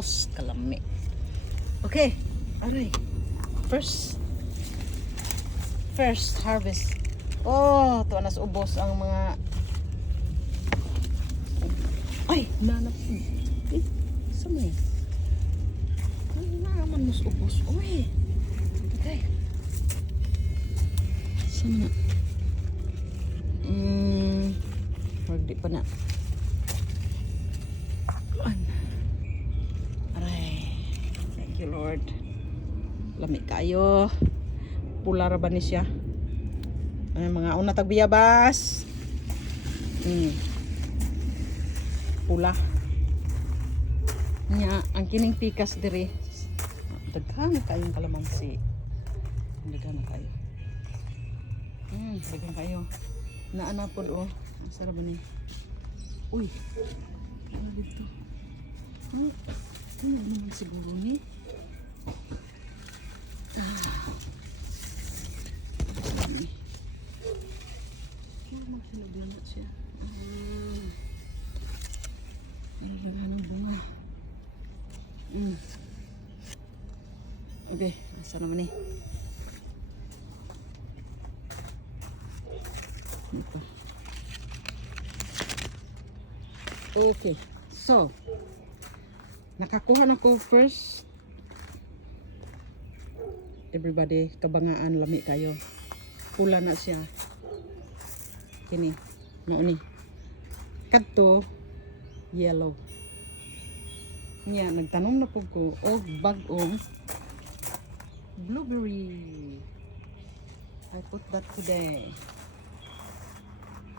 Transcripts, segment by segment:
Sus, kalami. Okay. Aray. First harvest. Oh, tuwa nas ubos ang mga. Ay, nanap. Eh, saan mo yun? Ay, naman mas ubos. Uy. Okay. Saan na? Hindi pa na. Aray. Thank you, Lord. Lami kayo. Pula ra ba ni siya? Ay, mga una tagbiyabas. Pula. Nya, ang kining pikas diri. Daghan na kayong kalamansi. Daghan na kayo. Daghan kayo. Naanapod oh. Ang sarap ba ni? Uy. Ano dito? Ano naman siguro ni? Magsilagyan na siya. Nilagyan ng bunga. Okay, asa naman eh. Ito. Okay, so nakakuha na ko first. Everybody, kabangaan, lami kayo. Pula na siya. Kini, mauni. Kadto, yellow. Nya, nagtanong na po ko, bagong blueberry. I put that today.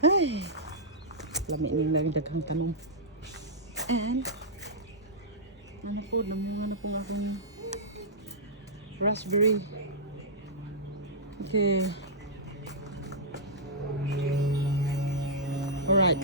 Ay, lami nila daghang tanom. And, ano po, namunga na po nga akong raspberry. Okay. Alright.